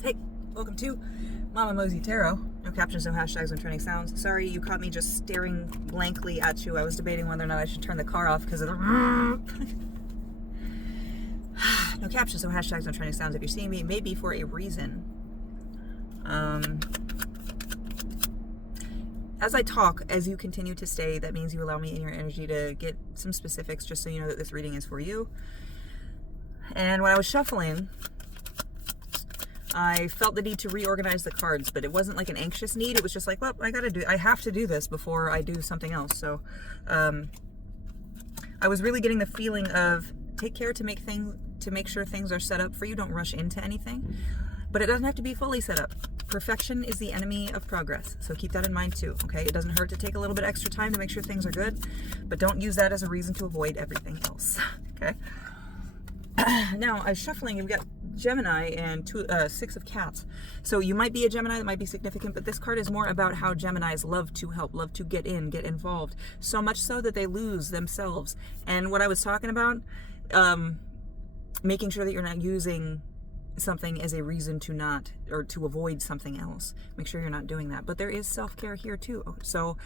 Hey, welcome to Mama Mosey Tarot. No captions, no hashtags, no trending sounds. Sorry, you caught me just staring blankly at you. I was debating whether or not I should turn the car off because of the... No captions, no hashtags, no trending sounds. If you're seeing me, it may be for a reason. As I talk, as you continue to stay, that means you allow me in your energy to get some specifics just so you know that this reading is for you. And when I was shuffling, I felt the need to reorganize the cards, but it wasn't like an anxious need. It was just like, well, I have to do this before I do something else. So I was really getting the feeling of take care to make sure things are set up for you. Don't rush into anything, but it doesn't have to be fully set up. Perfection is the enemy of progress. So keep that in mind too. Okay. It doesn't hurt to take a little bit extra time to make sure things are good, but don't use that as a reason to avoid everything else. Okay. Now, I was shuffling, you've got Gemini and Six of Cats. So you might be a Gemini, that might be significant, but this card is more about how Geminis love to help, love to get in, get involved. So much so that they lose themselves. And what I was talking about, making sure that you're not using something as a reason to not, or to avoid something else. Make sure you're not doing that. But there is self-care here too. So,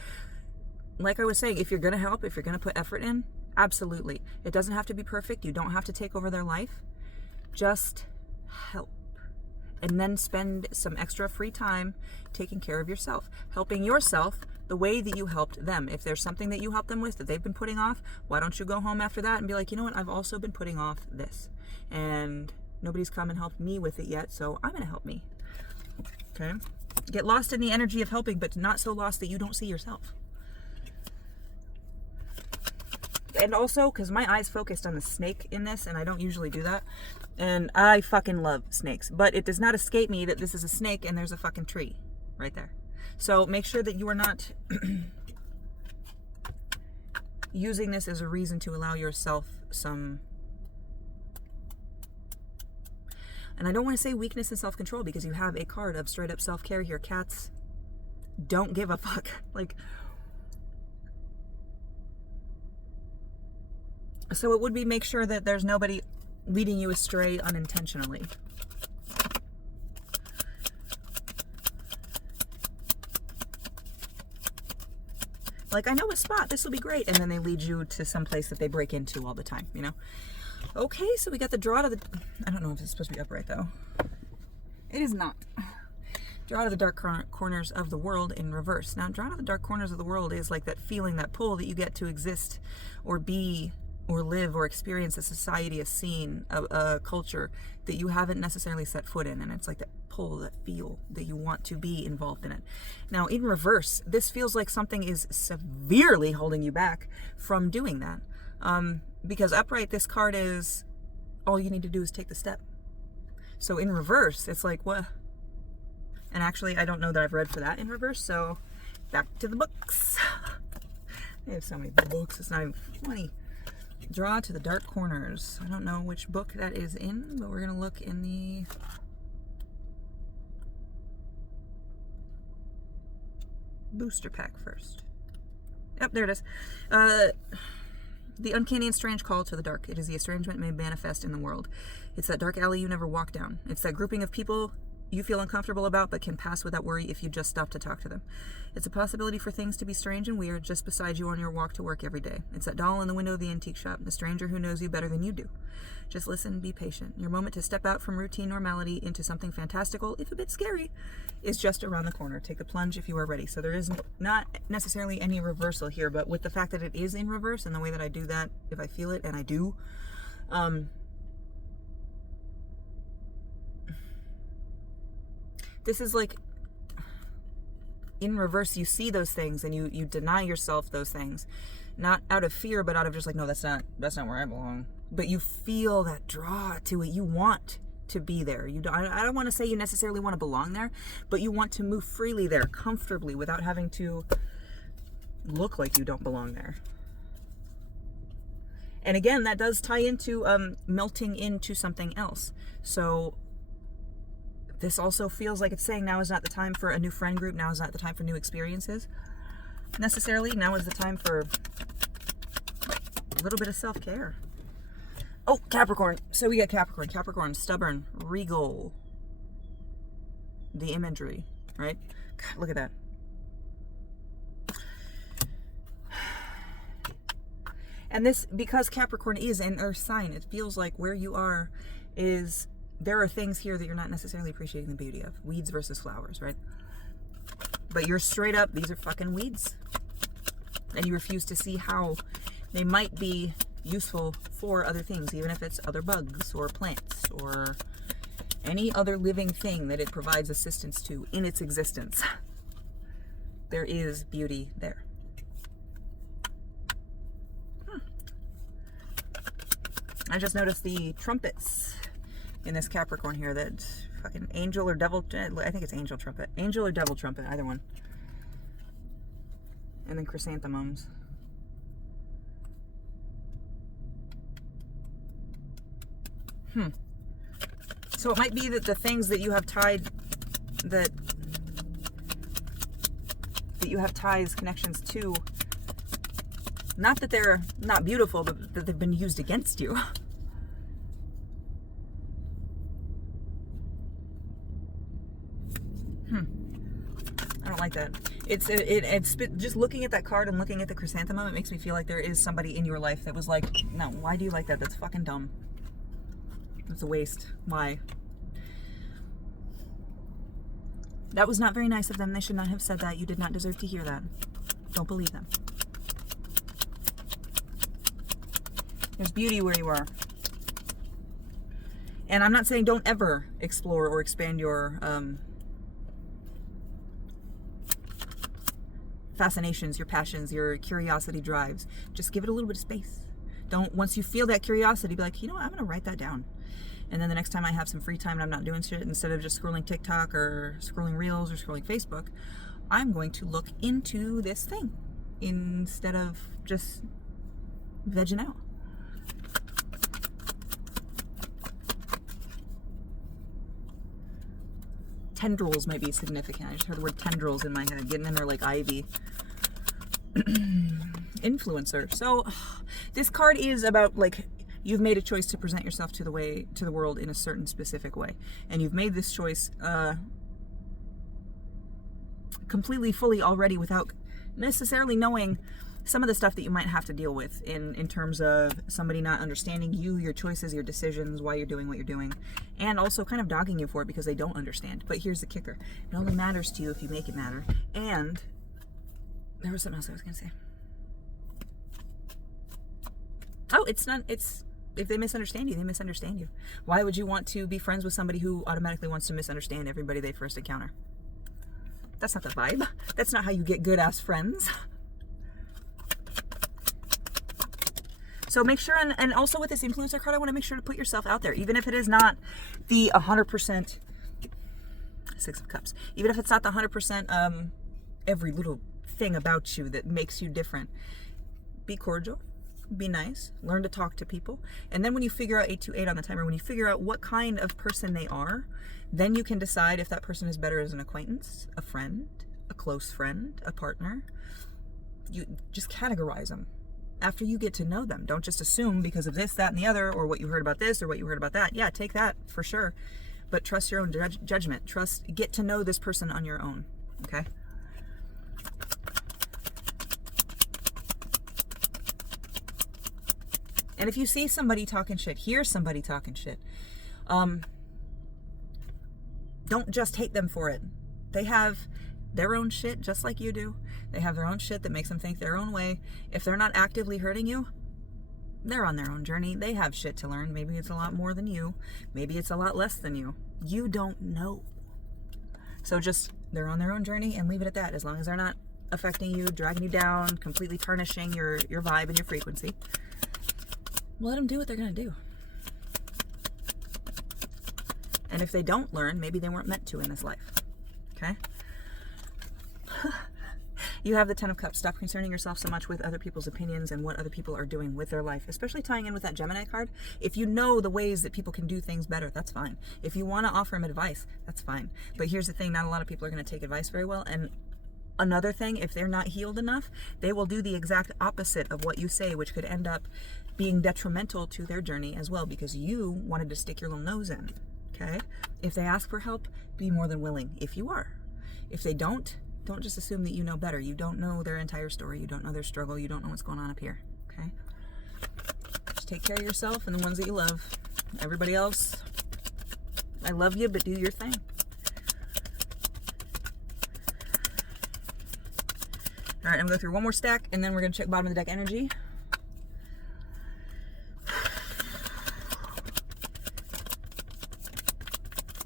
like I was saying, if you're going to help, if you're going to put effort in, absolutely. It doesn't have to be perfect. You don't have to take over their life. Just help. And then spend some extra free time taking care of yourself. Helping yourself the way that you helped them. If there's something that you helped them with that they've been putting off, why don't you go home after that and be like, you know what, I've also been putting off this. And nobody's come and helped me with it yet, so I'm going to help me. Okay? Get lost in the energy of helping, but not so lost that you don't see yourself. And also, because my eyes focused on the snake in this, and I don't usually do that, and I fucking love snakes, but it does not escape me that this is a snake and there's a fucking tree right there. So make sure that you are not using this as a reason to allow yourself some... And I don't want to say weakness and self-control because you have a card of straight up self-care here. Cats don't give a fuck. Like... So it would be make sure that there's nobody leading you astray unintentionally. Like, I know a spot, this will be great. And then they lead you to some place that they break into all the time, you know? Okay, so we got the draw to the... I don't know if it's supposed to be upright, though. It is not. Draw to the dark corners of the world in reverse. Now, draw to the dark corners of the world is like that feeling, that pull that you get to exist or be... or live or experience a society, a scene, a culture that you haven't necessarily set foot in. And it's like that pull, that feel that you want to be involved in it. Now, in reverse, this feels like something is severely holding you back from doing that. Because upright, this card is all you need to do is take the step. So in reverse, it's like, what? And actually, I don't know that I've read for that in reverse. So back to the books. I have so many books, it's not even funny. Draw to the dark corners. I don't know which book that is in, but we're going to look in the... booster pack first. Yep, there it is. The uncanny and strange call to the dark. It is the estrangement made manifest in the world. It's that dark alley you never walk down. It's that grouping of people you feel uncomfortable about but can pass without worry if you just stop to talk to them. It's a possibility for things to be strange and weird just beside you on your walk to work every day. It's that doll in the window of the antique shop, the stranger who knows you better than you do. Just listen, be patient. Your moment to step out from routine normality into something fantastical, if a bit scary, is just around the corner. Take the plunge if you are ready. So there is not necessarily any reversal here, but with the fact that it is in reverse and the way that I do that, if I feel it, and I do, this is like in reverse. You see those things and you deny yourself those things, not out of fear, but out of just like, no, that's not where I belong. But you feel that draw to it. You want to be there. I don't want to say you necessarily want to belong there, but you want to move freely there, comfortably, without having to look like you don't belong there. And again, that does tie into melting into something else. So this also feels like it's saying now is not the time for a new friend group. Now is not the time for new experiences. Necessarily, now is the time for a little bit of self-care. Oh, Capricorn. So we got Capricorn. Capricorn, stubborn, regal. the imagery, right? God, look at that. And this, because Capricorn is an earth sign, it feels like where you are is, there are things here that you're not necessarily appreciating the beauty of. Weeds versus flowers, right? But you're straight up, these are fucking weeds. And you refuse to see how they might be useful for other things, even if it's other bugs or plants or any other living thing that it provides assistance to in its existence. There is beauty there. I just noticed the trumpets in this Capricorn here, that fucking angel or devil, I think it's angel trumpet. Angel or devil trumpet, either one. And then chrysanthemums. So it might be that the things that you have tied, that you have ties, connections to, not that they're not beautiful, but that they've been used against you. I don't like that. It's just looking at that card and looking at the chrysanthemum, it makes me feel like there is somebody in your life that was like, no, why do you like that? That's fucking dumb. It's a waste. Why? That was not very nice of them. They should not have said that. You did not deserve to hear that. Don't believe them. There's beauty where you are. And I'm not saying don't ever explore or expand your fascinations, your passions, your curiosity drives. Just give it a little bit of space. Don't, once you feel that curiosity, be like, you know what, I'm going to write that down. And then the next time I have some free time and I'm not doing shit, instead of just scrolling TikTok or scrolling Reels or scrolling Facebook, I'm going to look into this thing instead of just vegging out. Tendrils might be significant. I just heard the word tendrils in my head, getting in there like ivy. Influencer. So this card is about, like, you've made a choice to present yourself to the world in a certain specific way, and you've made this choice completely, fully already, without necessarily knowing some of the stuff that you might have to deal with in terms of somebody not understanding you, your choices, your decisions, why you're doing what you're doing, and also kind of dogging you for it because they don't understand. But here's the kicker. It only matters to you if you make it matter. And there was something else I was going to say. Oh, it's if they misunderstand you, they misunderstand you. Why would you want to be friends with somebody who automatically wants to misunderstand everybody they first encounter? That's not the vibe. That's not how you get good-ass friends. So make sure, and also with this influencer card, I want to make sure to put yourself out there, even if it is not the 100% Six of Cups. Even if it's not the 100% every little thing about you that makes you different. Be cordial, be nice, learn to talk to people. And then when you figure out 828 on the timer, when you figure out what kind of person they are, then you can decide if that person is better as an acquaintance, a friend, a close friend, a partner. You just categorize them after you get to know them. Don't just assume because of this, that, and the other, or what you heard about this, or what you heard about that. Yeah, take that for sure. But trust your own judgment. Get to know this person on your own, okay? And if you see somebody talking shit, hear somebody talking shit, don't just hate them for it. They have their own shit just like you do. They have their own shit that makes them think their own way. If they're not actively hurting you, they're on their own journey. They have shit to learn. Maybe it's a lot more than you. Maybe it's a lot less than you. You don't know. So just, they're on their own journey and leave it at that. As long as they're not affecting you, dragging you down, completely tarnishing your vibe and your frequency, let them do what they're going to do. And if they don't learn, maybe they weren't meant to in this life. Okay? You have the Ten of Cups. Stop concerning yourself so much with other people's opinions and what other people are doing with their life, especially tying in with that Gemini card. If you know the ways that people can do things better, that's fine. If you want to offer them advice, that's fine. But here's the thing, not a lot of people are going to take advice very well. And another thing, if they're not healed enough, they will do the exact opposite of what you say, which could end up being detrimental to their journey as well, because you wanted to stick your little nose in. Okay? If they ask for help, be more than willing if you are. If they don't just assume that you know better. You don't know their entire story. You don't know their struggle. You don't know what's going on up here. Okay? Just take care of yourself and the ones that you love. Everybody else, I love you, but do your thing. All right, I'm gonna go through one more stack and then we're gonna check bottom of the deck energy.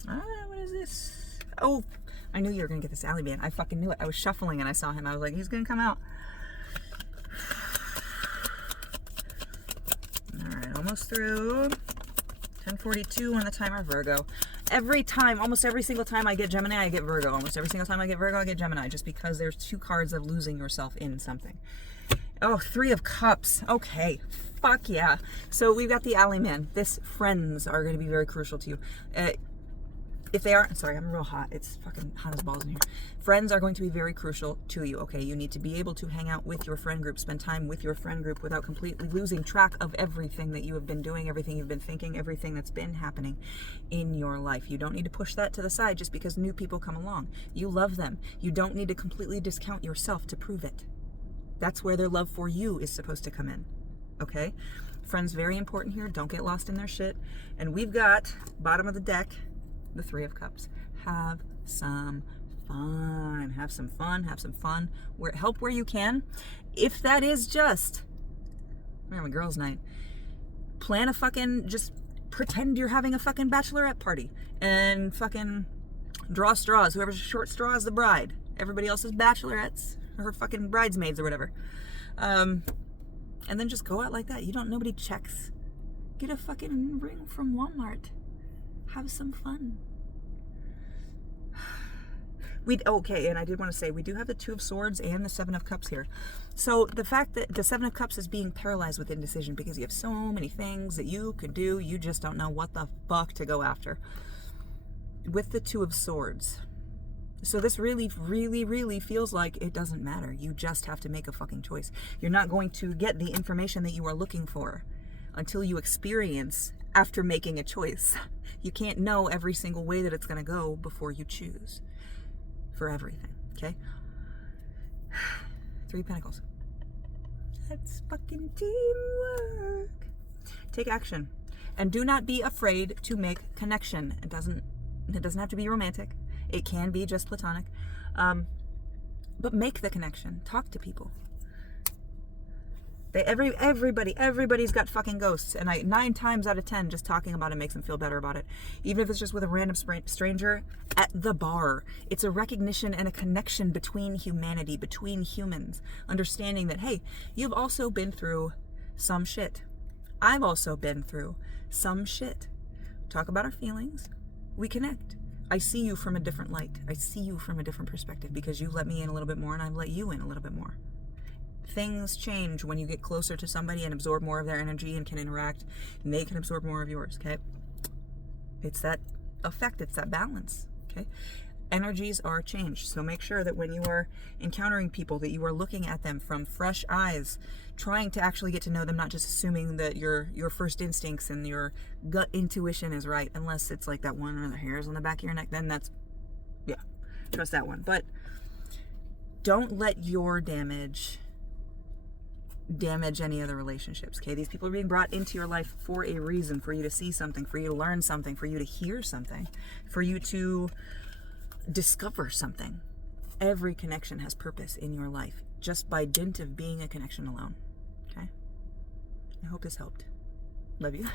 What is this? Oh, I knew you were gonna get this alley man. I fucking knew it. I was shuffling and I saw him. I was like, he's gonna come out. All right, almost through. 10:42 on the timer, Virgo. Every time, almost every single time I get Gemini, I get Virgo. Almost every single time I get Virgo, I get Gemini, just because there's 2 cards of losing yourself in something. Oh, 3 of Cups. Okay, fuck yeah. So we've got the alley man. This friends are going to be very crucial to you. If they aren't, sorry, I'm real hot. It's fucking hot as balls in here. Friends are going to be very crucial to you, okay? You need to be able to hang out with your friend group, spend time with your friend group without completely losing track of everything that you have been doing, everything you've been thinking, everything that's been happening in your life. You don't need to push that to the side just because new people come along. You love them. You don't need to completely discount yourself to prove it. That's where their love for you is supposed to come in, okay? Friends, very important here. Don't get lost in their shit. And we've got, bottom of the deck, the 3 of Cups. Have some fun. Have some fun. Have some fun. Help where you can. If that is just, we're having girls' night. Plan a fucking, just pretend you're having a fucking bachelorette party and fucking draw straws. Whoever's short straw is the bride. Everybody else is bachelorettes or her fucking bridesmaids or whatever. And then just go out like that. Nobody checks. Get a fucking ring from Walmart. Have some fun. Okay, and I did want to say, we do have the 2 of Swords and the 7 of Cups here. So the fact that the 7 of Cups is being paralyzed with indecision because you have so many things that you could do, you just don't know what the fuck to go after. With the 2 of Swords. So this really, really, really feels like it doesn't matter. You just have to make a fucking choice. You're not going to get the information that you are looking for until you experience after making a choice. You can't know every single way that it's going to go before you choose for everything, okay? 3 of Pentacles. That's fucking teamwork. Take action. And do not be afraid to make connection. It doesn't have to be romantic. It can be just platonic. But make the connection. Talk to people. Everybody's got fucking ghosts, and 9 times out of 10 just talking about it makes them feel better about it, even if it's just with a random stranger at the bar. It's a recognition and a connection between humanity, between humans, understanding that, hey, you've also been through some shit. I've also been through some shit. Talk about our feelings. We connect. I see you from a different light. I see you from a different perspective because you've let me in a little bit more and I've let you in a little bit more. Things change when you get closer to somebody and absorb more of their energy and can interact, and they can absorb more of yours, okay? It's that effect, it's that balance, okay? Energies are changed, so make sure that when you are encountering people that you are looking at them from fresh eyes, trying to actually get to know them, not just assuming that your first instincts and your gut intuition is right, unless it's like that one where the hairs on the back of your neck, then that's, yeah, trust that one. But don't let your damage any other relationships, okay? These people are being brought into your life for a reason, for you to see something, for you to learn something, for you to hear something, for you to discover something. Every connection has purpose in your life, just by dint of being a connection alone, okay? I hope this helped. Love you.